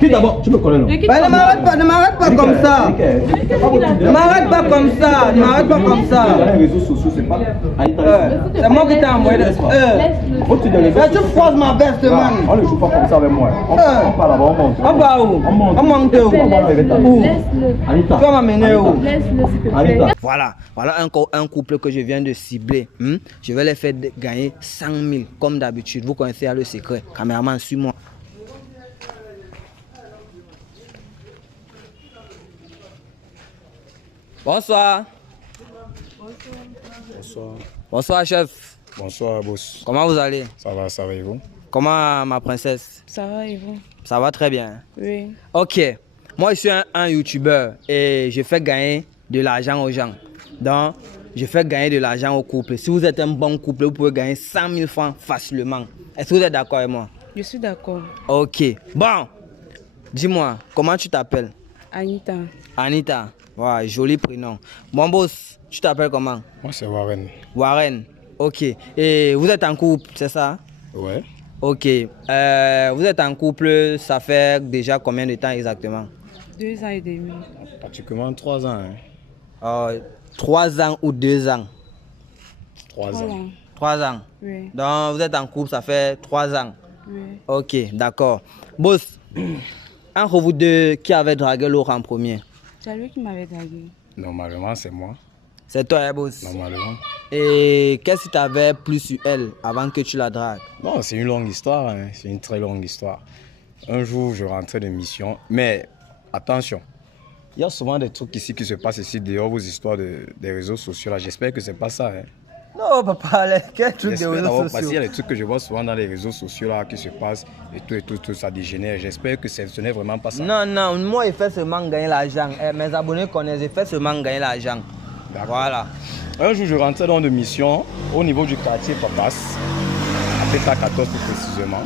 Qui d'abord? Tu me connais, non? Ne m'arrête pas comme ça. Ne m'arrête pas comme ça. Ne m'arrête pas comme ça. Les réseaux sociaux, c'est pas. C'est moi qui t'ai envoyé. Tu froisses ma veste, man. On ne joue pas comme ça avec moi. On parle là-bas, on monte. On va où? On monte où? Anita. Tu vas m'amener où? Anita. Voilà un couple que je viens de cibler. Je vais les faire gagner 100 000 comme d'habitude. Vous connaissez le secret. Caméraman, suis-moi. Bonsoir. Bonsoir. Bonsoir, chef. Bonsoir, boss. Comment vous allez? Ça va et vous? Comment ma princesse? Ça va et vous? Ça va très bien. Oui. Ok. Moi, je suis un YouTuber et je fais gagner de l'argent aux gens. Donc, je fais gagner de l'argent au couple. Si vous êtes un bon couple, vous pouvez gagner 100 000 francs facilement. Est-ce que vous êtes d'accord avec moi? Je suis d'accord. Ok. Bon, dis-moi, comment tu t'appelles? Anita. Anita. Voilà, joli prénom. Mon boss, tu t'appelles comment? Moi, c'est Warren. Warren. Ok. Et vous êtes en couple, c'est ça? Ouais. Ok. Vous êtes en couple, ça fait déjà combien de temps exactement? 2 ans et demi. Pratiquement 3 ans. Hein. 3 ans ou 2 ans? 3 ans. 3 ans. Oui. Donc vous êtes en couple, ça fait 3 ans. Oui. Ok, d'accord. Boss, entre vous deux, qui avait dragué l'autre en premier? C'est lui qui m'avait dragué. Normalement, c'est moi. C'est toi, hein, boss? Normalement. Et qu'est-ce que tu avais plus sur elle avant que tu la dragues? Non, c'est une longue histoire. Hein. C'est une très longue histoire. Un jour, je rentrais de mission. Mais attention, il y a souvent des trucs ici qui se passent ici dehors vos histoires des réseaux sociaux. Là, j'espère que c'est pas ça. Hein. Non, papa, quel truc de J'espère réseaux d'abord parce sociaux? qu'il y a des trucs que je vois souvent dans les réseaux sociaux là qui se passent et tout ça dégénère. J'espère que ce n'est vraiment pas ça. Non, moi, il fait seulement gagner l'argent. Mes abonnés connaissent, il fait seulement gagner l'argent. Voilà. Un jour, je rentrais dans une mission au niveau du quartier Papas, à Péta 14 plus précisément.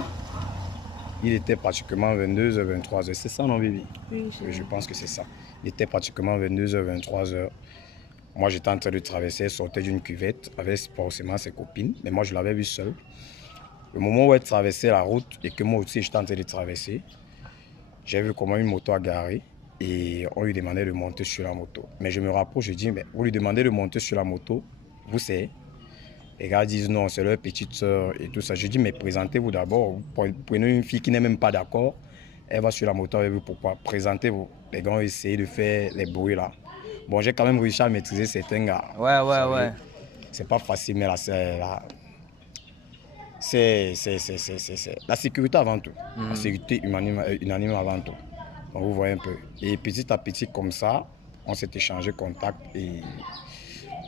Il était pratiquement 22h, 23h. C'est ça, non, Bibi? Oui, Je pense que c'est ça. Il était pratiquement 22h, 23h. Moi, j'étais en train de traverser, elle sortait d'une cuvette avec forcément ses copines, mais moi, je l'avais vue seule. Le moment où elle traversait la route et que moi aussi, j'étais en train de traverser, j'ai vu comment une moto a garé et on lui demandait de monter sur la moto. Mais je me rapproche, je dis, mais vous lui demandez de monter sur la moto, vous savez? Les gars disent non, c'est leur petite soeur et tout ça. Je dis, mais présentez-vous d'abord. Prenez une fille qui n'est même pas d'accord, elle va sur la moto avec vous, pourquoi? Présentez-vous. Les gars ont essayé de faire les bruits là. Bon, j'ai quand même réussi à maîtriser certains gars. Ouais. C'est pas facile, mais là, c'est la sécurité avant tout. La sécurité unanime avant tout. Donc, vous voyez un peu. Et petit à petit, comme ça, on s'est échangé contact et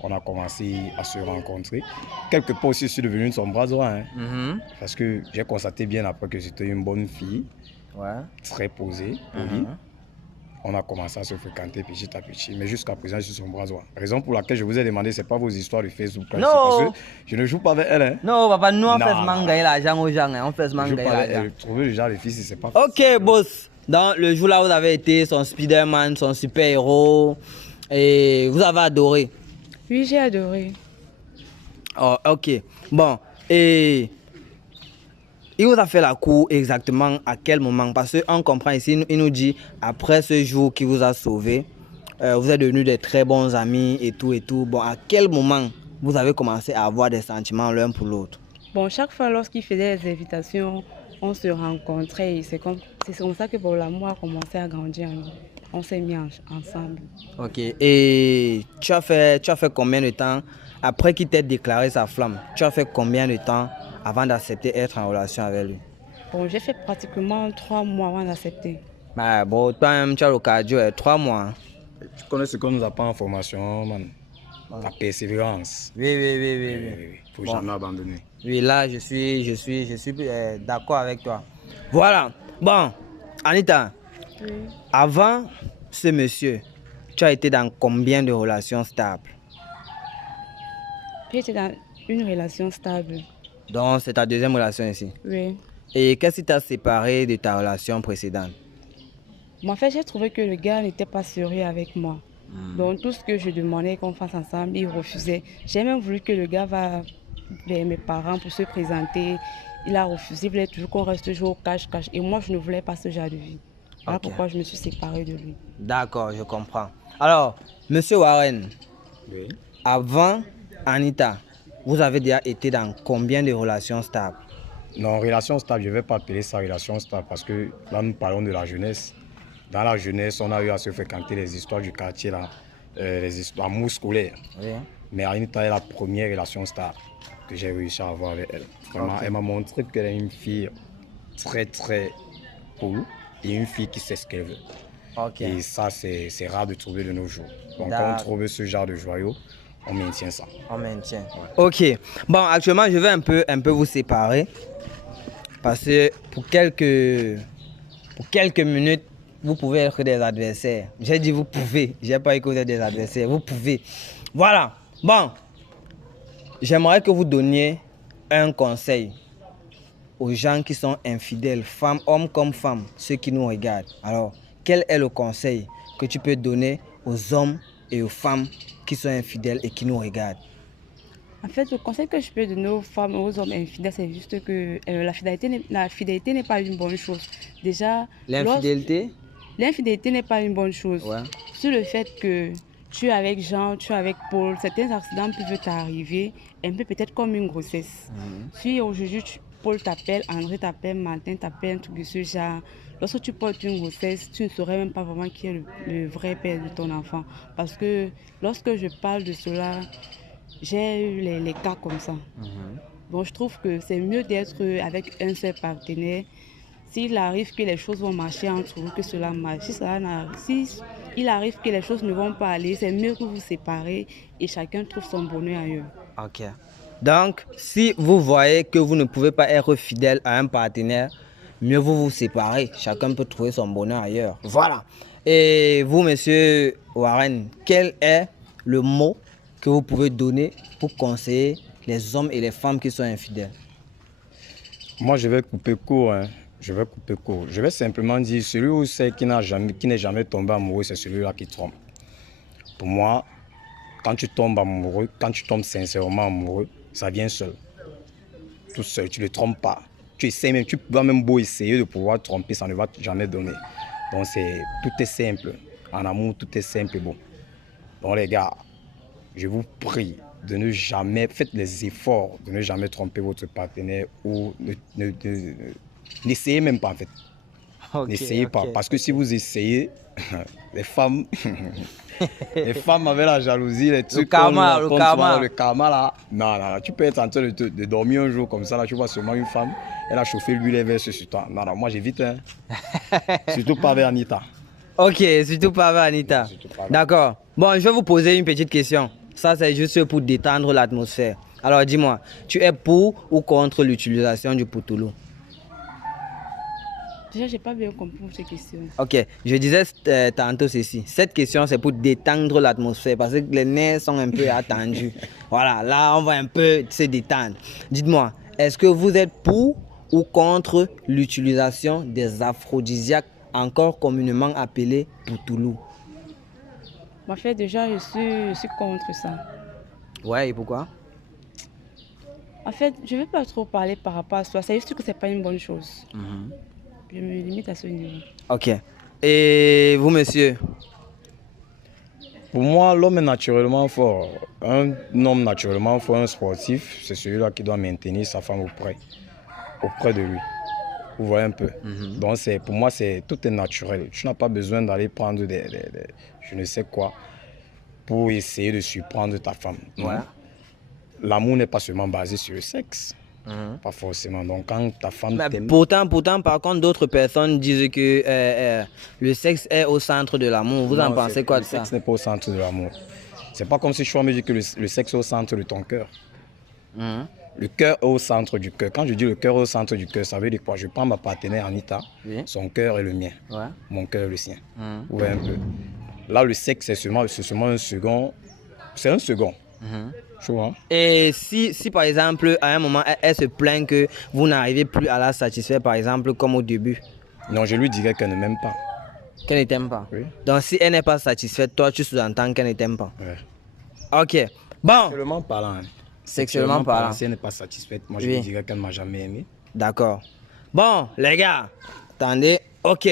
on a commencé à se rencontrer. Quelque part aussi, je suis devenu son bras droit. Hein, parce que j'ai constaté bien après que c'était une bonne fille, très posée, polie. On a commencé à se fréquenter petit à petit, mais jusqu'à présent, je suis son bras droit. La raison pour laquelle je vous ai demandé, ce n'est pas vos histoires de Facebook. Non. Parce que je ne joue pas avec elle. Hein. Non, papa, nous, on fait seulement gagner l'argent aux gens. Hein. On fait seulement gagner l'argent. Trouver le genre de fille, c'est pas facile. Ok, boss. Dans le jour là, vous avez été son Spider-Man, son super-héros, et vous avez adoré. Oui, j'ai adoré. Oh, ok. Bon, et il vous a fait la cour exactement à quel moment? Parce qu'on comprend ici, il nous dit, après ce jour qui vous a sauvé, vous êtes devenus des très bons amis et tout et tout. Bon, à quel moment vous avez commencé à avoir des sentiments l'un pour l'autre? Bon, chaque fois lorsqu'il faisait les invitations, on se rencontrait. Et c'est comme ça que bon, l'amour a commencé à grandir en nous. On s'est mis ensemble. Ok. Et tu as fait combien de temps, après qu'il t'ait déclaré sa flamme, tu as fait combien de temps avant d'accepter être en relation avec lui? Bon, j'ai fait pratiquement 3 mois avant d'accepter. Bah, bon, toi-même, tu as le cardio, 3 mois. Hein. Tu connais ce qu'on nous apprend en formation, man. La persévérance. Oui. Il ne faut jamais abandonner. Oui, là, je suis d'accord avec toi. Voilà. Bon, Anita, avant ce monsieur, tu as été dans combien de relations stables? J'étais dans une relation stable. Donc, c'est ta deuxième relation ici? Oui. Et qu'est-ce qui t'a séparé de ta relation précédente? En fait, j'ai trouvé que le gars n'était pas sérieux avec moi. Donc, tout ce que je demandais qu'on fasse ensemble, il refusait. J'ai même voulu que le gars va vers mes parents pour se présenter. Il a refusé, il voulait toujours qu'on reste toujours au cache-cache. Et moi, je ne voulais pas ce genre de vie. Voilà Ok. pourquoi je me suis séparée de lui. D'accord, je comprends. Alors, Monsieur Warren, Oui. avant Anita, vous avez déjà été dans combien de relations stables? Non, relation stable, je ne vais pas appeler ça relation stable parce que là, nous parlons de la jeunesse. Dans la jeunesse, on a eu à se fréquenter les histoires du quartier, là, les histoires amour scolaire. Oui. Mais Anita est la première relation stable que j'ai réussi à avoir avec elle. Vraiment, Ok. elle m'a montré qu'elle est une fille très, très cool et une fille qui sait ce qu'elle veut. Ok. Et ça, c'est rare de trouver de nos jours. Donc, quand on D'accord. trouve ce genre de joyau, on maintient ça. On maintient. Ok. Bon, actuellement, je vais un peu vous séparer. Parce que pour quelques minutes, vous pouvez être des adversaires. J'ai dit vous pouvez. J'ai pas dit que vous êtes des adversaires. Vous pouvez. Voilà. Bon. J'aimerais que vous donniez un conseil aux gens qui sont infidèles, femmes, hommes comme femmes, ceux qui nous regardent. Alors, quel est le conseil que tu peux donner aux hommes et aux femmes qui sont infidèles et qui nous regardent? En fait, le conseil que je peux donner aux femmes et aux hommes infidèles, c'est juste que la fidélité n'est pas une bonne chose. Déjà, L'infidélité? l'infidélité n'est pas une bonne chose. Ouais. Sur le fait que tu es avec Jean, tu es avec Paul, certains accidents peuvent t'arriver, un peu peut-être comme une grossesse. Si aujourd'hui Paul t'appelle, André t'appelle, Martin t'appelle, un truc de ce genre, lorsque tu portes une grossesse, tu ne saurais même pas vraiment qui est le vrai père de ton enfant. Parce que lorsque je parle de cela, j'ai eu les cas comme ça. Donc je trouve que c'est mieux d'être avec un seul partenaire. S'il arrive que les choses vont marcher entre vous, que cela marche. Si il arrive que les choses ne vont pas aller, c'est mieux que vous vous séparez et chacun trouve son bonheur ailleurs. Ok. Donc, si vous voyez que vous ne pouvez pas être fidèle à un partenaire, mieux vous séparez. Chacun peut trouver son bonheur ailleurs. Voilà. Et vous, monsieur Warren, quel est le mot que vous pouvez donner pour conseiller les hommes et les femmes qui sont infidèles? Moi, je vais couper court. Je vais couper court. Je vais simplement dire, celui ou celle qui n'est jamais tombé amoureux, c'est celui-là qui trompe. Pour moi, quand tu tombes amoureux, quand tu tombes sincèrement amoureux, ça vient seul. Tout seul, tu ne le trompes pas. Tu essaies même, tu vas même beau essayer de pouvoir tromper, ça ne va jamais donner. Donc tout est simple. En amour, tout est simple et beau. Donc les gars, je vous prie de ne jamais, faites les efforts de ne jamais tromper votre partenaire ou n'essayez même pas en fait. Okay, N'essayez pas. Parce que si vous essayez, les femmes, les femmes avec la jalousie, les trucs, le karma là, non, tu peux être en train de dormir un jour comme ça, là, tu vois seulement une femme, elle a chauffé l'huile et verse sur toi. Non, moi j'évite, hein. Surtout pas avec Anita. Ok, surtout pas avec Anita. D'accord. Bon, je vais vous poser une petite question. Ça, c'est juste pour détendre l'atmosphère. Alors, dis-moi, tu es pour ou contre l'utilisation du poutoulou? Déjà, je n'ai pas bien compris cette question. Ok, je disais tantôt ceci. Cette question, c'est pour détendre l'atmosphère parce que les nerfs sont un peu attendus. Voilà, là, on va un peu se détendre. Dites-moi, est-ce que vous êtes pour ou contre l'utilisation des aphrodisiaques, encore communément appelés poutoulou? En fait, déjà, je suis contre ça. Ouais, et pourquoi? En fait, je ne vais pas trop parler par rapport à ça. C'est juste que ce n'est pas une bonne chose. Je me limite à ce niveau. Ok. Et vous, monsieur? Pour moi, l'homme est naturellement fort. Un homme naturellement fort, un sportif, c'est celui-là qui doit maintenir sa femme auprès de lui. Vous voyez un peu. Donc pour moi, tout est naturel. Tu n'as pas besoin d'aller prendre je ne sais quoi pour essayer de surprendre ta femme. Ouais. L'amour n'est pas seulement basé sur le sexe. Pas forcément. Donc quand ta femme t'aime... Pourtant, par contre, d'autres personnes disent que le sexe est au centre de l'amour. Vous en pensez quoi de ça? Le sexe n'est pas au centre de l'amour. C'est pas comme si je me dis que le sexe est au centre de ton cœur. Le cœur est au centre du cœur. Quand je dis le cœur est au centre du cœur, ça veut dire quoi? Je prends ma partenaire Anita, oui. Son cœur est le mien, ouais. Mon cœur est le sien. Vous voyez un peu. Là, le sexe, c'est seulement un second. C'est un second. Tu vois? Et si par exemple, à un moment, elle se plaint que vous n'arrivez plus à la satisfaire, par exemple, comme au début? Non, je lui dirais qu'elle ne m'aime pas. Qu'elle ne t'aime pas? Oui. Donc, si elle n'est pas satisfaite, toi, tu sous-entends qu'elle ne t'aime pas? Oui. Ok. Bon. Sexuellement parlant. Sexuellement parlant. Si elle n'est pas satisfaite, moi, je lui dirais qu'elle ne m'a jamais aimé. D'accord. Bon, les gars, attendez. Ok.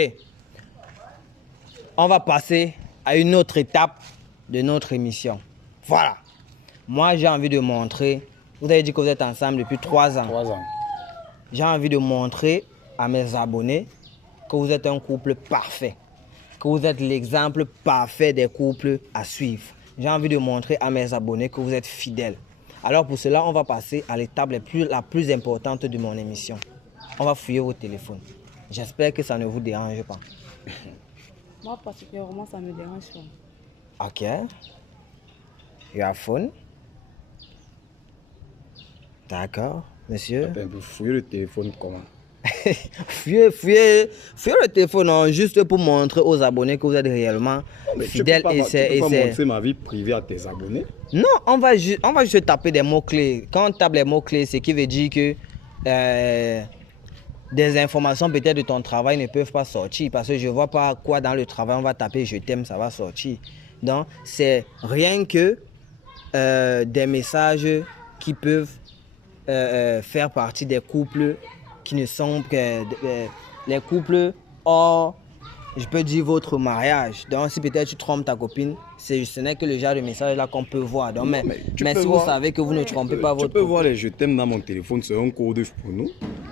on va passer à une autre étape de notre émission. Voilà. Moi, j'ai envie de montrer, vous avez dit que vous êtes ensemble depuis 3 ans. 3 ans. J'ai envie de montrer à mes abonnés que vous êtes un couple parfait, que vous êtes l'exemple parfait des couples à suivre. J'ai envie de montrer à mes abonnés que vous êtes fidèles. Alors pour cela, on va passer à l'étape la plus importante de mon émission. On va fouiller vos téléphones. J'espère que ça ne vous dérange pas. Moi, particulièrement, ça me dérange pas. Ok. Your phone. D'accord, monsieur. Vous fouillez le téléphone comment? Fouillez le téléphone hein, juste pour montrer aux abonnés que vous êtes réellement fidèles. Tu peux pas montrer ma vie privée à tes abonnés? Non, on va juste taper des mots-clés. Quand on tape les mots-clés, c'est qui veut dire que des informations peut-être de ton travail ne peuvent pas sortir. Parce que je ne vois pas quoi dans le travail, on va taper je t'aime, ça va sortir. Donc, c'est rien que des messages qui peuvent faire partie des couples qui ne sont que les couples hors, je peux dire, votre mariage. Donc, si peut-être tu trompes ta copine, ce n'est que le genre de message là qu'on peut voir. Donc, mais si vous savez que vous ne trompez pas votre copine. Tu peux voir les je t'aime dans mon téléphone, c'est un code pour nous,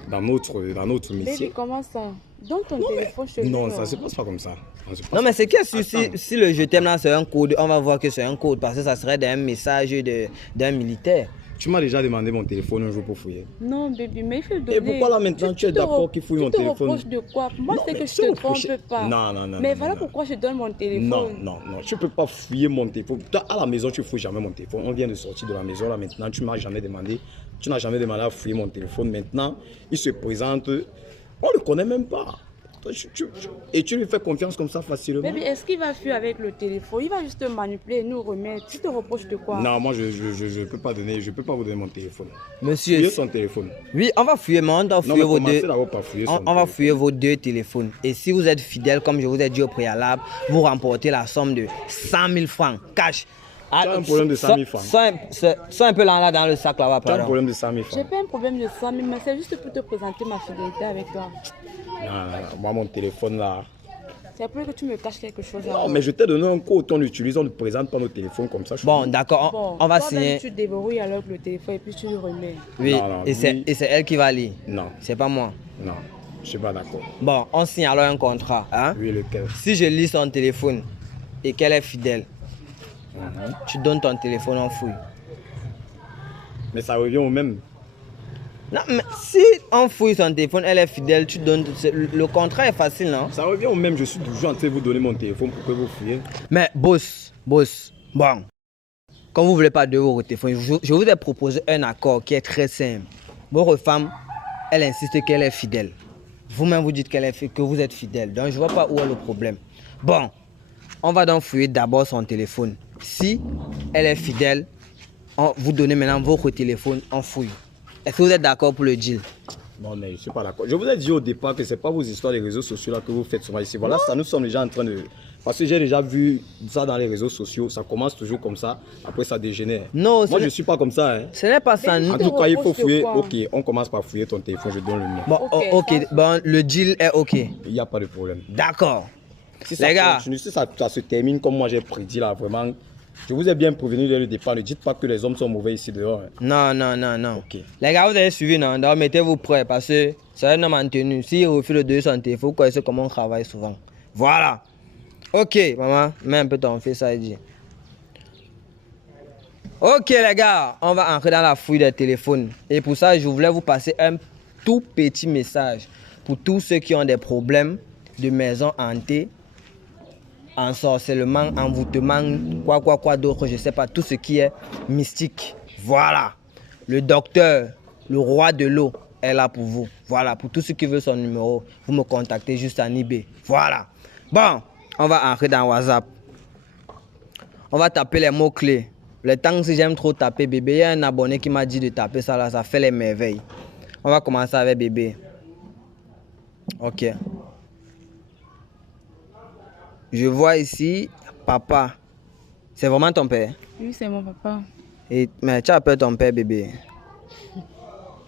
dans notre métier. Mais comment ça? Donc ton téléphone chez Non, ça ne se passe pas comme ça. Non, mais c'est que si le je t'aime là c'est un code, on va voir que c'est un code parce que ça serait un message d'un militaire. Tu m'as déjà demandé mon téléphone un jour pour fouiller. Non, bébé, mais il faut le donner. Et pourquoi là maintenant tu es d'accord qu'il fouille mon téléphone? Tu te reproches de quoi? Moi, c'est que je te trompe pas. Non. Mais voilà pourquoi je donne mon téléphone. Non. Tu ne peux pas fouiller mon téléphone. Toi, à la maison, tu ne fouilles jamais mon téléphone. On vient de sortir de la maison là maintenant. Tu n'as jamais demandé à fouiller mon téléphone. Maintenant, il se présente. On ne le connaît même pas. Et tu lui fais confiance comme ça facilement. Baby, est-ce qu'il va fuir avec le téléphone? Il va juste te manipuler et nous remettre. Tu te reproches de quoi? Non, moi je peux pas donner, je peux pas vous donner mon téléphone. Monsieur. Fouillez son téléphone. Oui, on va fouiller, mais on va fouiller vos deux. On va fouiller vos 2 téléphones. Et si vous êtes fidèle, comme je vous ai dit au préalable, vous remportez la somme de 100 000 francs cash. Tu as un problème de 100 000 francs. Sois un peu là dans le sac là-bas. Tu as un problème de 100 000 francs. J'ai pas un problème de 100 000, mais c'est juste pour te présenter ma fidélité avec toi. Non, moi mon téléphone là. C'est pour que tu me caches quelque chose. Non, mais je t'ai donné un code, on l'utilise, on ne présente pas nos téléphones comme ça. Bon, d'accord, on va signer. Tu déverrouilles alors le téléphone et puis tu le remets. Oui, et c'est elle qui va lire. Non. C'est pas moi. Non, je suis pas d'accord. Bon, on signe alors un contrat. Hein? Oui, lequel? Si je lis son téléphone et qu'elle est fidèle, tu donnes ton téléphone en fouille. Mais ça revient au même. Non, mais si on fouille son téléphone, elle est fidèle, tu donnes. Le contrat est facile, non? Ça revient au même, je suis toujours en train de vous donner mon téléphone pour que vous fouillez. Mais boss, bon, quand vous ne voulez pas de vos téléphones, je vous ai proposé un accord qui est très simple. Votre femme, elle insiste qu'elle est fidèle. Vous-même, vous dites que vous êtes fidèle. Donc, je ne vois pas où est le problème. Bon, on va donc fouiller d'abord son téléphone. Si elle est fidèle, vous donnez maintenant votre téléphone, on fouille. Est-ce que vous êtes d'accord pour le deal? Non, mais je ne suis pas d'accord. Je vous ai dit au départ que ce n'est pas vos histoires des réseaux sociaux là que vous faites souvent ici. Voilà, ça nous sommes déjà en train de... Parce que j'ai déjà vu ça dans les réseaux sociaux. Ça commence toujours comme ça, après ça dégénère. Non, moi, je ne suis pas comme ça. Hein. Ce n'est pas ça. En tout cas, il faut fouiller. Ok, on commence par fouiller ton téléphone, je donne le mien. Bon, ok, bon, le deal est ok. Il n'y a pas de problème. D'accord. Si ça continue, si ça se termine comme moi j'ai prédit là, vraiment... Je vous ai bien prévenu dès le départ, ne dites pas que les hommes sont mauvais ici dehors. Hein. Non. Okay. Les gars, vous avez suivi, non? Donc mettez-vous prêts parce que c'est un homme en tenue. S'il refuse de donner son téléphone, vous connaissez comment on travaille souvent. Voilà. Ok, maman, mets un peu ton fils, ça dit. Ok, les gars, on va entrer dans la fouille des téléphones. Et pour ça, je voulais vous passer un tout petit message pour tous ceux qui ont des problèmes de maison hantée, ensorcellement, envoûtement, quoi d'autre, je sais pas, tout ce qui est mystique. Voilà, le docteur, le roi de l'eau est là pour vous. Voilà, pour tous ceux qui veulent son numéro, vous me contactez juste en eBay. Voilà. Bon, on va entrer dans WhatsApp. On va taper les mots-clés. Le temps si j'aime trop taper bébé, il y a un abonné qui m'a dit de taper ça là, ça fait les merveilles. On va commencer avec bébé. Ok. Je vois ici papa. C'est vraiment ton père? Oui, c'est mon papa. Mais tu appelles ton père bébé?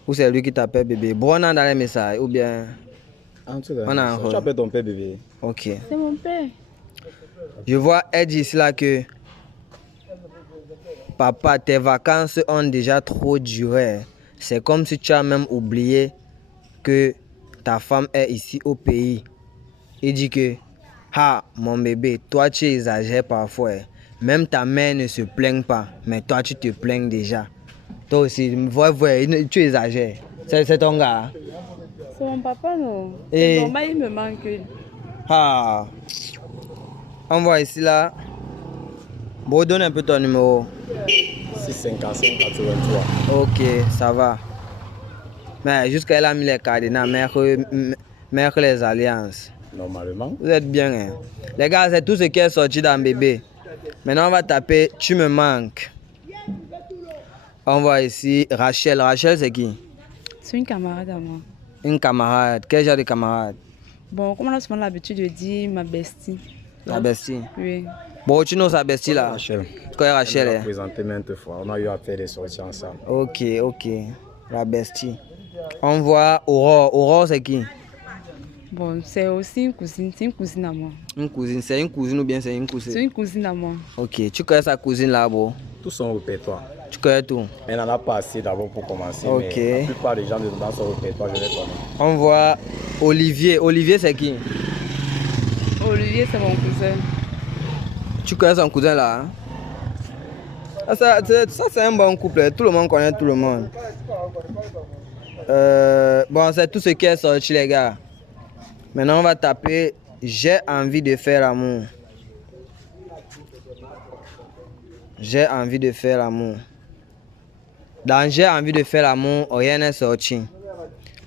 Ou c'est lui qui t'appelle bébé? Bon, on a dans les messages ou bien... Tu appelles ton père bébé? Ok. C'est mon père. Je vois, elle dit ici là que papa, tes vacances ont déjà trop duré. C'est comme si tu as même oublié que ta femme est ici au pays. Il dit que, ah, mon bébé, toi tu exagères parfois. Même ta mère ne se plaint pas, mais toi tu te plains déjà. Toi aussi, tu exagères. C'est ton gars. C'est mon papa, non? Et- C'est normal, il me manque. Ah, on voit ici là. Bon, donne un peu ton numéro. 655 83. Ok, ça va. Mais jusqu'à elle a mis les cadenas, mère les alliances. Normalement. Vous êtes bien, hein? Les gars, c'est tout ce qui est sorti dans bébé. Maintenant, on va taper tu me manques. On voit ici Rachel. Rachel, c'est qui? C'est une camarade à moi. Une camarade. Quel genre de camarade? Bon, comme on a souvent l'habitude de dire ma bestie. La bestie. Oui. Bon, tu know sa bestie là? Rachel. Tu connais Rachel, Elle m'a hein? présenté maintes fois. On a eu à faire des sorties ensemble. Ok, ok. La bestie. On voit Aurore. Aurore, c'est qui? Bon, c'est aussi une cousine. C'est une cousine à moi. Une cousine. C'est une cousine ou bien c'est une C'est cousine? une cousine à moi. Ok, tu connais sa cousine là, bro? Tout son répertoire. Tu connais tout? Elle n'en a pas assez d'abord pour commencer. Ok. Mais la plupart des gens dans son répertoire, je les connais. On voit Olivier. Olivier, c'est qui? Olivier, c'est mon cousin. Tu connais son cousin là? Hein? Ça, c'est un bon couple. Tout le monde connaît tout le monde. Bon, c'est tout ce qui est sorti, les gars. Maintenant, on va taper j'ai envie de faire l'amour. J'ai envie de faire l'amour. Dans j'ai envie de faire l'amour, rien n'est sorti.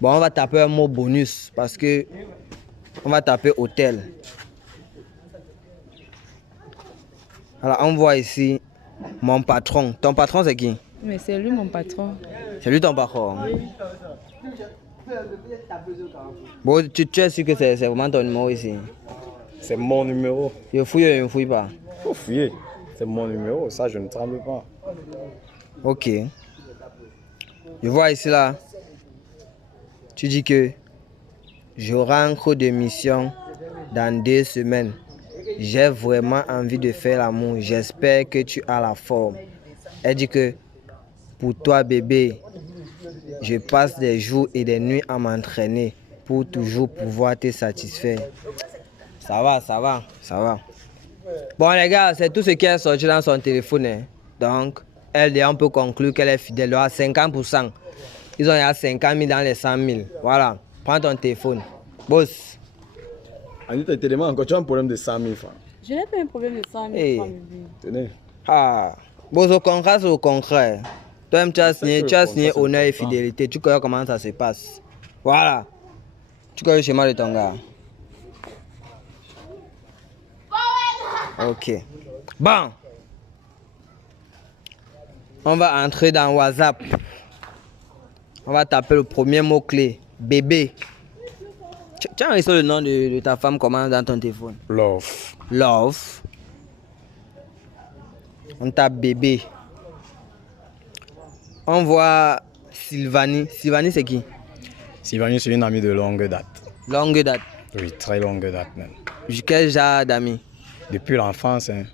Bon, on va taper un mot bonus parce que on va taper hôtel. Alors, on voit ici mon patron. Ton patron, c'est qui? Mais c'est lui mon patron. C'est lui ton patron. Bon, tu es sûr que c'est vraiment ton numéro ici? C'est mon numéro. Je fouille ou je ne fouille pas? Faut fouiller. C'est mon numéro. Ça, je ne tremble pas. Ok. Je vois ici là. Tu dis que je rentre de mission dans 2 semaines. J'ai vraiment envie de faire l'amour. J'espère que tu as la forme. Elle dit que pour toi bébé, je passe des jours et des nuits à m'entraîner pour toujours pouvoir te satisfaire. Ça va, ça va, ça va. Bon les gars, c'est tout ce qui est sorti dans son téléphone. Hein. Donc, elle, on peut conclure qu'elle est fidèle. Elle a 50%. Ils ont à 50 000 dans les 100 000. Voilà, prends ton téléphone. Boss. Anita, te demande encore, tu as un problème de 100 000 francs. Je n'ai pas un problème de 100 000 Hey. francs, bébé. Tenez. Ah, boss, au concret, c'est au concret. Toi-même, tu as signé honneur et fidélité. Tu connais comment ça se passe. Voilà. Tu connais le schéma de ton gars. Ok. Bon. On va entrer dans WhatsApp. On va taper le premier mot-clé. Bébé. Tu as enregistré le nom de ta femme comment dans ton téléphone? Love. Love. On tape bébé. On voit Sylvanie. Sylvanie, c'est qui? Sylvanie, c'est une amie de longue date. Longue date. Oui, très longue date même. Quel genre d'amis? Depuis l'enfance, hein.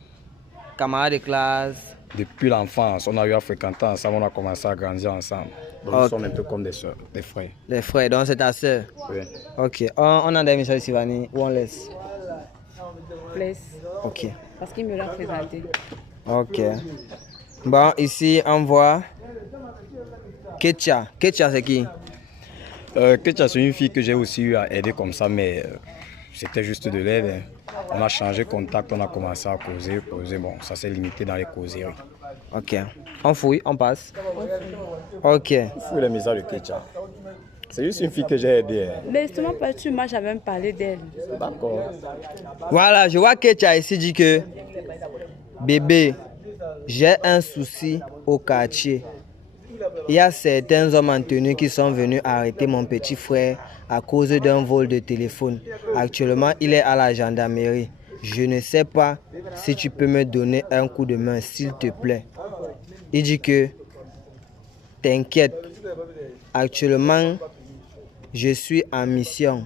Camarades de classe. Depuis l'enfance, on a eu à fréquenter ensemble, on a commencé à grandir ensemble. Donc Ok. nous sommes un peu comme des soeurs, des frères. Les frères, donc c'est ta soeur. Oui. Ok. On a des messages de Sylvanie ou on laisse? Place. Ok. Parce qu'il me l'a présenté. Ok. Bon, ici, on voit Ketia. Ketia, c'est qui? Ketia, c'est une fille que j'ai aussi eu à aider comme ça, mais c'était juste de l'aide. Hein. On a changé contact, on a commencé à causer. Bon, ça s'est limité dans les causeries. Ok. On fouille, on passe. Ok. Fouille les messages de Ketia. C'est juste une fille que j'ai aidée. Hein. Mais justement, tu m'as jamais parlé d'elle. D'accord. Voilà, je vois que tu as ici dit que bébé, j'ai un souci au quartier. Il y a certains hommes en tenue qui sont venus arrêter mon petit frère à cause d'un vol de téléphone. Actuellement, il est à la gendarmerie. Je ne sais pas si tu peux me donner un coup de main, s'il te plaît. Il dit que t'inquiète. Actuellement, je suis en mission.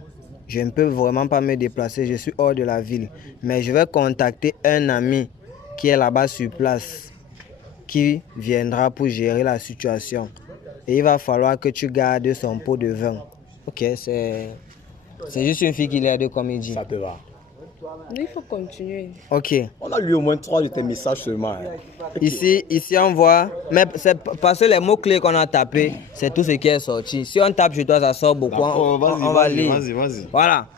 je ne peux vraiment pas me déplacer, je suis hors de la ville. Mais je vais contacter un ami qui est là-bas sur place, qui viendra pour gérer la situation. Et il va falloir que tu gardes son pot de vin. Ok, c'est juste une fille qui l'aide comme il dit. Ça te va. Il faut continuer. Ok. On a lu au moins 3 de tes messages seulement. Hein. Ici on voit, mais c'est parce que les mots-clés qu'on a tapés, c'est tout ce qui est sorti. Si on tape chez toi, ça sort beaucoup. On va lire. Vas-y. Voilà.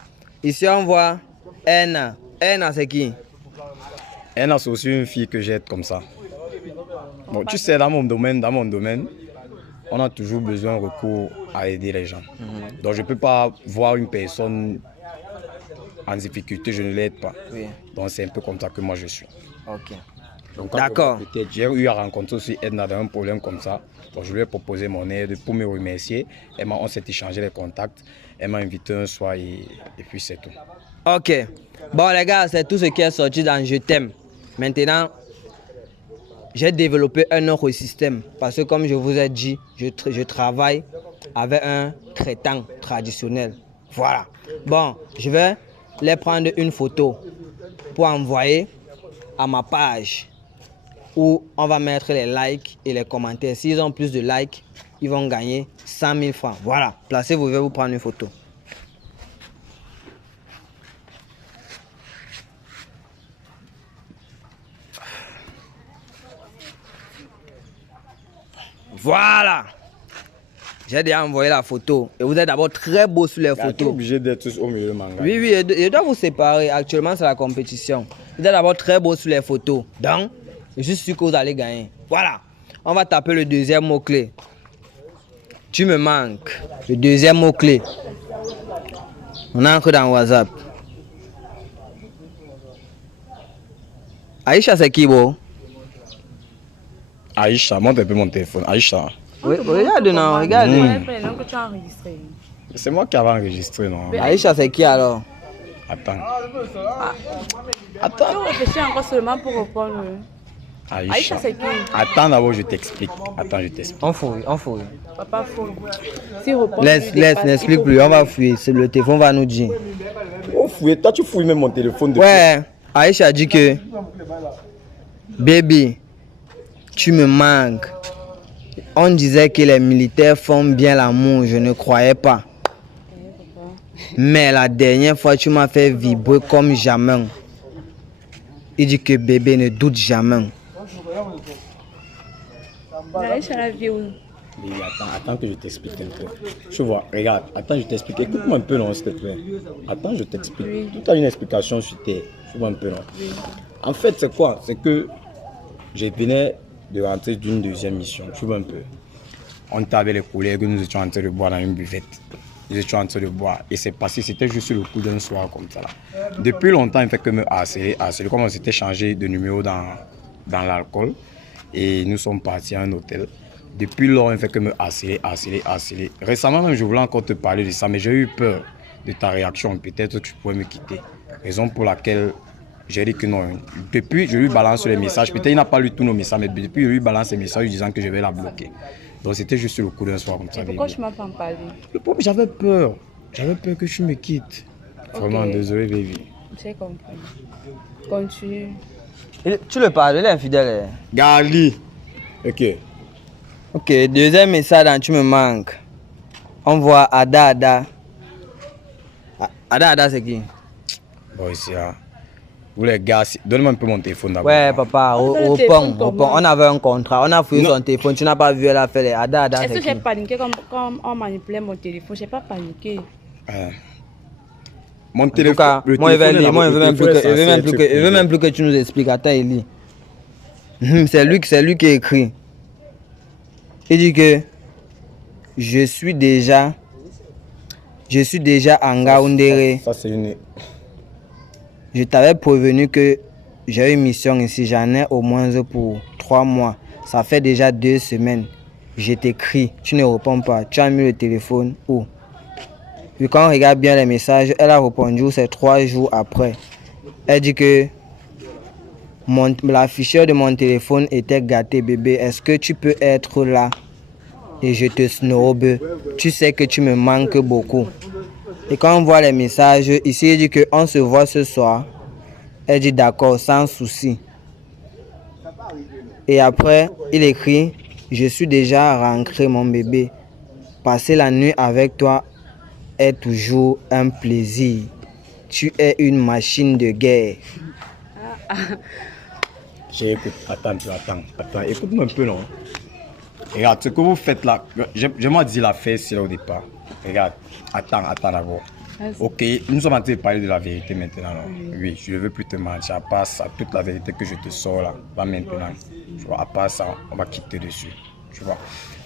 Ici, on voit Anna. Anna, c'est qui? Anna, c'est aussi une fille que j'aide comme ça. Bon, tu sais, dans mon domaine, on a toujours besoin de recours à aider les gens. Donc, je ne peux pas voir une personne en difficulté, je ne l'aide pas. Oui. Donc, c'est un peu comme ça que moi je suis. Ok. Donc, quand D'accord. peut-être j'ai eu à rencontrer aussi Edna dans un problème comme ça. Donc, je lui ai proposé mon aide pour me remercier. On s'est échangé les contacts. Elle m'a invité un soir et puis c'est tout. Ok. Bon, les gars, c'est tout ce qui est sorti dans Je t'aime. Maintenant, j'ai développé un autre système. Parce que comme je vous ai dit, je travaille avec un traitant traditionnel. Voilà. Bon, je vais les prendre une photo pour envoyer à ma page où on va mettre les likes et les commentaires. S'ils ont plus de likes, ils vont gagner 100 000 francs. Voilà, placez-vous, je vais vous prendre une photo. Voilà. J'ai déjà envoyé la photo. Et vous êtes d'abord très beau sur les Tu es photos. obligé d'être tous au milieu de manga. Oui, je dois vous séparer. Actuellement, c'est la compétition. Vous êtes d'abord très beau sur les photos. Donc, je suis sûr que vous allez gagner. Voilà. On va taper le deuxième mot-clé. Tu me manques. Le deuxième mot-clé. On entre dans WhatsApp. Aïcha, c'est qui, beau? Aïcha, montre un peu mon téléphone. Aïcha. Oui, regarde, non, regarde. Que tu as enregistré. C'est moi qui avais enregistré, non? Aïcha, c'est qui alors? Attends. Tu Attends. réfléchis encore seulement pour répondre. Aïcha, c'est qui? Attends d'abord, je t'explique. Attends, je t'explique. On fouille. Papa, faut. Si répond, Laisse, n'explique plus. On va fouiller. C'est le téléphone va nous dire. Oh, fouille. Toi, tu fouilles même mon téléphone. Ouais, Aïcha dit que baby, tu me manques. On disait que les militaires font bien l'amour, je ne croyais pas. Mais la dernière fois, tu m'as fait vibrer comme jamais. Il dit que bébé ne doute jamais. Aïcha, la vie où? Attends que je t'explique un peu. Tu vois, regarde, attends, je t'explique. Écoute-moi un peu, non, s'il te plaît. Attends, je t'explique. Oui. Tout a une explication sur terre. Tu vois un peu, non. Oui. En fait, c'est quoi? C'est que je venais de rentrer d'une deuxième mission. Tu vois un peu. On était avec les collègues, nous étions en train de boire dans une buvette. Nous étions en train de boire. Et c'est passé, c'était juste le coup d'un soir comme ça. Là. Depuis longtemps, il fait que me harceler. Comme on s'était changé de numéro dans l'alcool. Et nous sommes partis à un hôtel. Depuis lors, il fait que me harceler. Récemment, même, je voulais encore te parler de ça, mais j'ai eu peur de ta réaction. Peut-être que tu pourrais me quitter. Raison pour laquelle j'ai dit que non. Depuis, je lui balance les messages. Peut-être qu'il n'a pas lu tous nos messages, mais depuis, je lui balance les messages disant que je vais la bloquer. Donc, c'était juste le coup d'un soir comme ça. Et pourquoi tu ne m'as pas parlé? Le problème, j'avais peur. J'avais peur que tu me quittes. Vraiment, désolé, baby. J'ai compris. Continue. Tu le parles, il est infidèle. Gali. Ok. Ok, deuxième message dans Tu me manques. On voit Ada. Ada, c'est qui? Bon, ici, là. Vous les gars, donne-moi un peu mon téléphone d'abord. Ouais, papa, réponds. On avait un contrat, on a fouillé son téléphone, tu n'as pas vu, elle a fait les Ada, Est-ce c'est que qui? j'ai paniqué comme on manipulait mon téléphone? Je n'ai pas paniqué. Mon En tout téléphone. cas, moi, je veux même plus que tu nous expliques. Attends, il lit. C'est lui qui écrit. Il dit que je suis déjà en Ngaoundéré. Ça, c'est une. Je t'avais prévenu que j'ai une mission ici. J'en ai au moins pour 3 mois. Ça fait déjà 2 semaines. Je t'écris. Tu ne réponds pas. Tu as mis le téléphone où? Puis quand on regarde bien les messages, elle a répondu, c'est 3 jours après. Elle dit que l'afficheur de mon téléphone était gâté, bébé. Est-ce que tu peux être là? Et je te snobe. Tu sais que tu me manques beaucoup. Et quand on voit les messages, ici il dit qu'on se voit ce soir. Elle dit d'accord, sans souci. Et après, il écrit, je suis déjà rentré mon bébé. Passer la nuit avec toi est toujours un plaisir. Tu es une machine de guerre. J'écoute, attends, écoute-moi un peu, non? Regarde, ce que vous faites là, je m'ai dit la fête, c'est là au départ. Regarde, attends d'abord. Ok, nous sommes en train de parler de la vérité maintenant. Non? Oui, je ne veux plus te mentir. À part ça, toute la vérité que je te sors là, maintenant. Tu vois, à part ça, on va quitter dessus. Tu vois,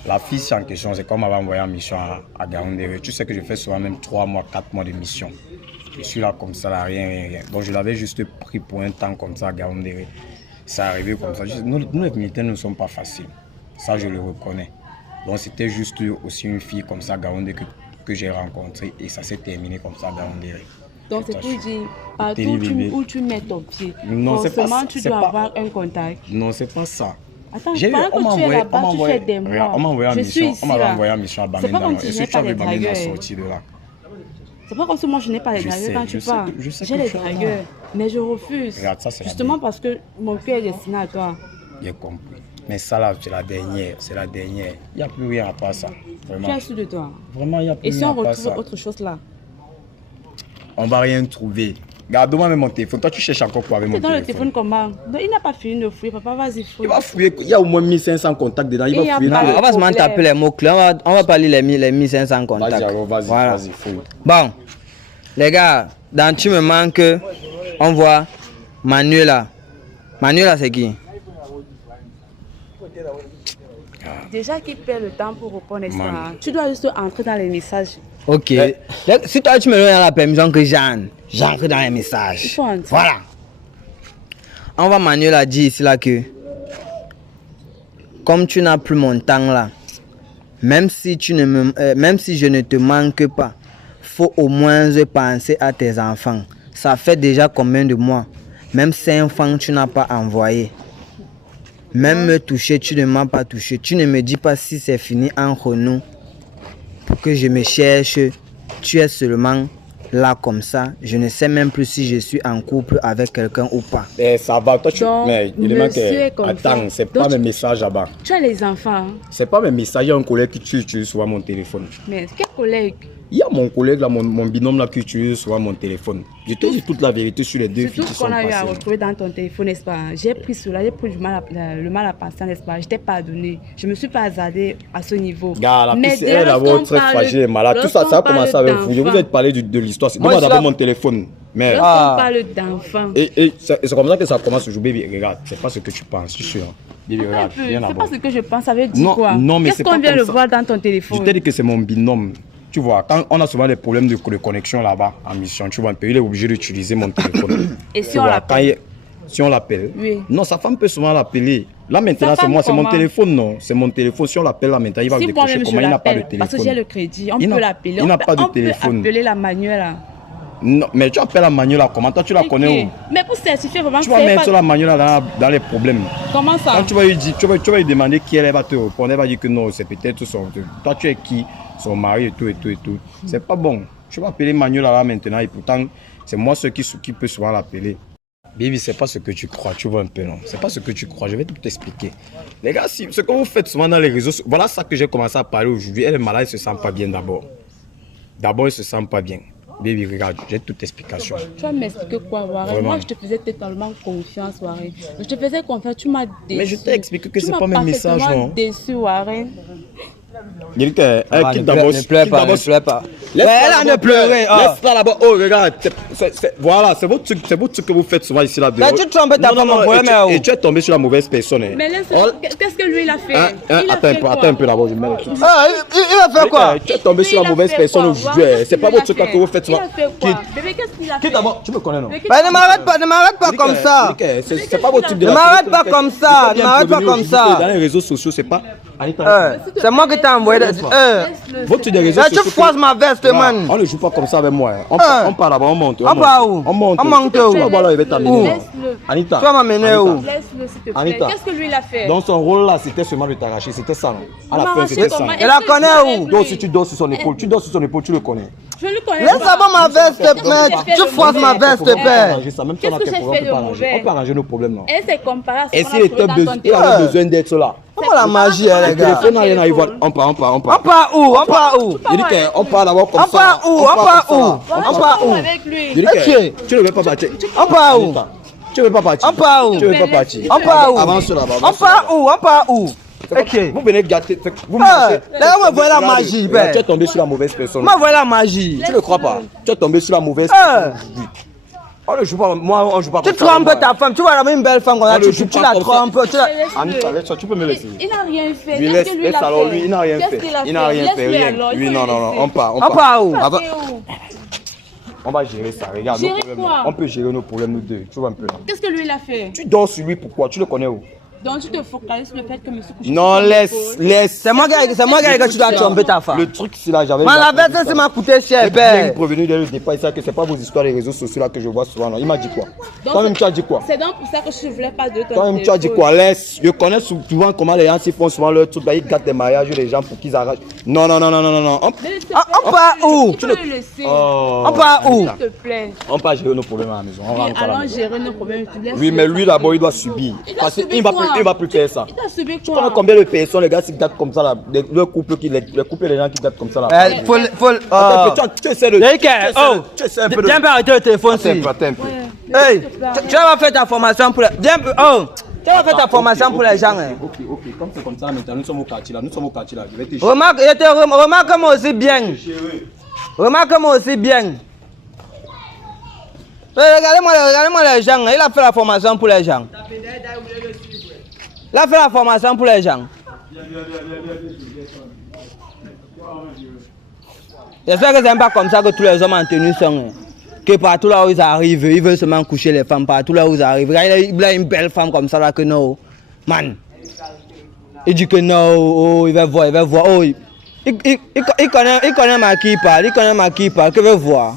la fille en question, c'est comme elle m'a envoyé en mission à Gaoundéré. Tu sais que je fais souvent même 3 mois, 4 mois de mission. Je suis là comme ça, là, rien. Donc je l'avais juste pris pour un temps comme ça à Gaoundéré. Ça arrivé comme ça. Nous, les militaires ne sont pas faciles. Ça, je le reconnais. Donc c'était juste aussi une fille comme ça, Gaoundé, que j'ai rencontrée. Et ça s'est terminé comme ça, Gaoundé. Donc c'est pour dire, partout où tu mets ton pied, non, forcément tu dois avoir un contact. Non, c'est pas ça. Attends, pendant que tu es là-bas, tu fais des mois. On m'a envoyé en mission à Bamenda. Est-ce que tu avais Bamenda sorti de là? C'est pas comme si moi je n'ai pas les dragueurs quand tu parles. J'ai les dragueurs, mais je refuse. Regarde, ça, justement parce que mon cœur est destiné à toi. J'ai compris. Mais ça là, c'est la dernière. Il n'y a plus rien à part ça. Vraiment. Tu es sûr de toi? Vraiment, il n'y a plus rien à part ça. Et si on retrouve autre chose là? On va rien trouver. Regarde-moi même mon téléphone. Toi, tu cherches encore quoi avec mon téléphone? Dans le téléphone comment? Il n'a pas fini de fouiller. Papa, vas-y, fouille. Il va fouiller. Il y a au moins 1500 contacts dedans. Il va fouiller. On va se taper les mots-clés. On va parler les 1500 contacts. Vas-y, fouille. Bon, les gars, dans Tu me manques, on voit Manuela. Manuela, c'est qui? Déjà qu'il perd le temps pour répondre à ça, tu dois juste entrer dans les messages. Ok. Si toi tu me donnes la permission que j'entre dans les messages. Voilà. On va Manuela dire ici là que comme tu n'as plus mon temps là, même si je ne te manque pas, faut au moins penser à tes enfants. Ça fait déjà combien de mois? Même 5 francs tu n'as pas envoyé. Même me toucher, tu ne m'as pas touché. Tu ne me dis pas si c'est fini entre nous pour que je me cherche. Tu es seulement là comme ça. Je ne sais même plus si je suis en couple avec quelqu'un ou pas. Ça va, toi tu... Mais attends, c'est pas mes messages là-bas. Tu as les enfants. C'est pas mes messages, il y a un collègue qui utilise souvent mon téléphone. Mais quel collègue? Il y a mon collègue là, mon binôme là qui utilise souvent mon téléphone. Je te dis toute la vérité sur les deux filles qui sont passées. C'est tout ce qu'on a eu à retrouver dans ton téléphone, n'est-ce pas? J'ai pris cela, j'ai pris le mal à passer, n'est-ce pas? Je t'ai pardonné. Je me suis pas hasardé à ce niveau. Gars, la piste, elle est d'abord très fragile et malade. Tout ça, ça a commencé avec vous. Je vous ai parlé de l'histoire. C'est moi d'abord mon téléphone. Mais lorsqu'on parle d'enfants. Et c'est comme ça que ça commence aujourd'hui, baby. Regarde, c'est pas ce que tu penses, je suis sûr. Baby, regarde, c'est pas ce que je pense, ça veut dire quoi? Non, mais qu'est-ce qu'on vient de voir dans ton téléphone? Je t'ai dit que c'est mon binôme. Tu vois, quand on a souvent des problèmes de connexion là-bas en mission, tu vois, il est obligé d'utiliser mon téléphone. Et si on l'appelle? Si on l'appelle? Oui. Non, sa femme peut souvent l'appeler. Là maintenant, c'est moi, c'est mon téléphone, non. C'est mon téléphone. Si on l'appelle là maintenant, il va décrocher. Comment il n'a pas de téléphone? Parce que j'ai le crédit, on peut l'appeler. Il n'a pas de téléphone. On peut appeler la Manuela. Non, mais tu appelles la Manuela comment? Toi, tu la connais où? Mais pour certifier vraiment que tu vas mettre sur la Manuela dans les problèmes. Comment ça? Quand tu vas lui dire, tu vas lui demander qui elle va te répondre, elle va dire que non, c'est peut-être son... Toi, tu es qui? Son mari et tout. C'est pas bon. Tu vas appeler Manuela là maintenant et pourtant, c'est moi ceux qui peut souvent l'appeler. Baby, c'est pas ce que tu crois, tu vois un peu, non? C'est pas ce que tu crois, je vais tout t'expliquer. Les gars, ce que vous faites souvent dans les réseaux, voilà ça que j'ai commencé à parler aujourd'hui. Elle est malade, elle se sent pas bien d'abord. D'abord, elle se sent pas bien. Baby, regarde, j'ai toute explication. Tu vas m'expliquer quoi, Warren? Moi, je te faisais totalement confiance, Warren. Je te faisais confiance, tu m'as déçu. Mais je t'ai expliqué que c'est pas mes messages, non? Tu m'as déçu, Warren. Il dit qu'elle quitte d'abord. Ne pleure pas. Laisse-la ne pleurer. Laisse-la là-bas. Oh, regarde. Voilà, c'est votre truc que vous faites souvent ici là. Là, tu tombes dans mon problème. Et tu es tombé sur la mauvaise personne. Mais qu'est-ce que lui, il a fait? Attends un peu d'abord, je mets le truc. Ah, il va faire quoi? Tu es tombé sur la mauvaise personne aujourd'hui. C'est pas votre truc que vous faites souvent. Il a fait quoi? Bébé, qu'est-ce qu'il a fait? Qui d'abord? Tu me connais, non? Ne m'arrête pas comme ça. C'est pas votre truc de Ne m'arrête pas comme ça. Ne m'arrête pas comme ça. Dans les réseaux sociaux, c'est pas... C'est moi qui t'ai envoyé. Votre des réseaux sociaux. Tu froisses ma veste, man. On ne joue pas comme ça avec moi. On part là-bas, on monte. On part où? On monte. On monte où? Tu vas voir là, il va t'amener. Laisse-le. Anita. Tu vas m'amener où? Laisse-le, s'il te plaît. Anita. Qu'est-ce que lui, il a fait? Dans son rôle là, c'était seulement de t'arracher. C'était ça. À la fin, c'était ça. Elle la connaît où? Toi aussi, tu dors sur son épaule. Tu dors sur son épaule, tu le connais. Je lui connais Laisse pas. avoir ma veste, mais tu froisses ma veste, père. Ça, même si Qu'est-ce on a que quel j'ai problème, fait on peut de pas arranger. mauvais? On peut arranger nos problèmes, non. Et c'est comparé à ce Et qu'on s'il a trouvé dans ton il avait téléphone. besoin d'être là. Comment la magie, les Le gars? téléphone n'a rien à y voir. On part. On part où? On part où? Je dis qu'on part d'abord comme On ça. part où? On part où? Voilà, On part où? avec lui. Je dis que tu ne veux pas partir. On part où? Tu ne veux pas partir. On part où? Tu ne veux pas partir. On part où? Avance là-bas. On part où? On part où? Ok. Vous venez gâter. Vous Ah, marchez. là, on va voir la magie, Regarde, père. tu es tombé sur la mauvaise personne. On va voir la magie. Tu ne crois pas. Tu es tombé sur la mauvaise Ah. personne. Oui. On ne joue pas. Moi, on joue pas Tu comme ça. trompes ta femme, tu vois une belle femme, On ne joue tu pas la comme ça. trompes. Anita, laisse-toi, tu peux me laisser. Il n'a rien fait. Lui, Qu'est-ce que lui, laisse il a alors fait? lui, il n'a rien Qu'est-ce fait. qu'il a Il n'a rien fait, Laisse-le rien. alors, il Oui, faut non, le non, non, laisser. on part. On part où? Avant- C'est où? On va gérer ça, regarde. Gérer nos problèmes, quoi? on peut gérer nos problèmes, nous deux. Tu vois un peu là. Qu'est-ce que lui, il a fait? Tu dors sur lui, pourquoi? Tu le connais où? Donc tu te focalises sur le fait que monsieur couche. Non, laisse. C'est moi qui tu dois tromper ta femme. Le truc, c'est là, j'avais. Mais la veste, ça m'a coûté cher, Il père. est prévenu dès le départ, ça que c'est pas vos histoires des réseaux sociaux là que je vois souvent. Non. Il m'a dit quoi? Toi-même, tu as dit quoi? C'est donc pour ça que je ne voulais pas de ton Toi-même, tu as dit quoi? Laisse. Je connais souvent comment les gens s'y font souvent leur truc. Là, ils gâtent des mariages des gens pour qu'ils arrachent. Non. On part où? Tu peux le laisser. On part où? S'il te plaît. On peut gérer nos problèmes à la maison. On Oui, rentre à la allons maison. gérer nos problèmes. Tu laisses Oui, mais lui ça. d'abord, il doit subir. Il doit Parce subir qu'il quoi? va plus faire ça. Il t'a subi Tu connais quoi? combien de personnes, les gars, qui gâtent comme ça là? Les couples et les gens qui gâtent comme ça là. Faut. Tu essaies de. Tu essaies un peu de. Viens pas arrêter le téléphone, Attends un si. peu, attends un peu. Hey, tu vas faire ta formation pour les. Viens, tu vas faire ta formation pour les gens. Hein. Ok, comme c'est comme ça maintenant, nous sommes au quartier là. Je vais te Remarque-moi aussi bien. Remarque-moi aussi bien. Regardez-moi les gens. Il a fait la formation pour les gens. Il a fait la formation pour les gens. J'espère que c'est pas comme ça que tous les hommes en tenue sont. Hein. Que partout là où ils arrivent, ils veulent seulement coucher les femmes. Partout là où ils arrivent. Il a une belle femme comme ça là que non. Man. Il dit que non. Oh, il va voir. Oh, il connaît ma qui parle. Que veut voir.